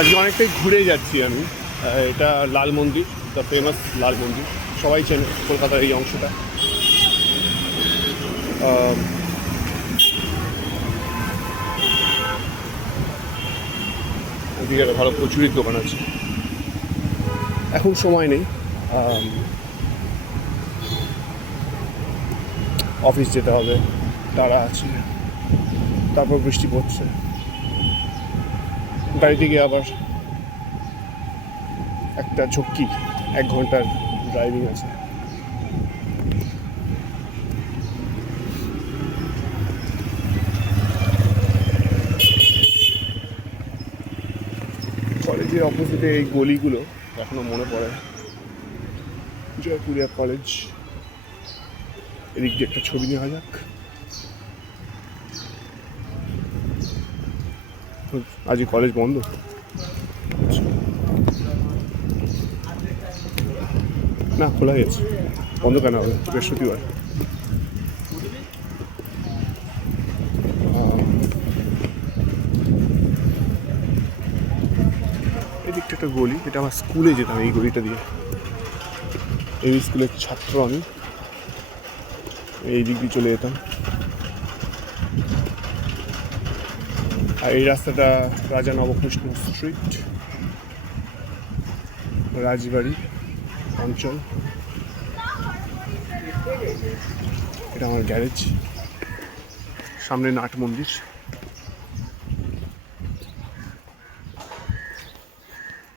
আজকে অনেকটাই ঘুরে যাচ্ছি আমি। এটা লাল মন্দির, দ্য ফেমাস লাল মন্দির, সবাই চেনে কলকাতার এই অংশটা। ওদিকে একটা ভালো কচুরির দোকান আছে। এখন সময় নেই, অফিস যেতে হবে, তারা আছে, তারপর বৃষ্টি পড়ছে, গাড়িতে গিয়ে আবার একটা ঝক্কি 1 ঘন্টার ড্রাইভিং আছে। কলেজের অপোজিটে এই গলিগুলো এখনো মনে পড়ে। জয়পুরিয়া কলেজ, এদিক দিয়ে একটা ছবি নেওয়া যাক। আজ কলেজ বন্ধ, না খোলা গেছে, বন্ধ কেন হবে, বৃহস্পতিবার। এদিকটা একটা গলি, এটা আমার স্কুলে যেতাম এই গলিটা দিয়ে। এই স্কুলের ছাত্র আমি, এই দিক দিয়ে চলে যেতাম। আর এই রাস্তাটা রাজা নবকৃষ্ণ স্ট্রিট, রাজবাড়ি অঞ্চল। এটা আমার গ্যারেজ, সামনে নাট মন্দির।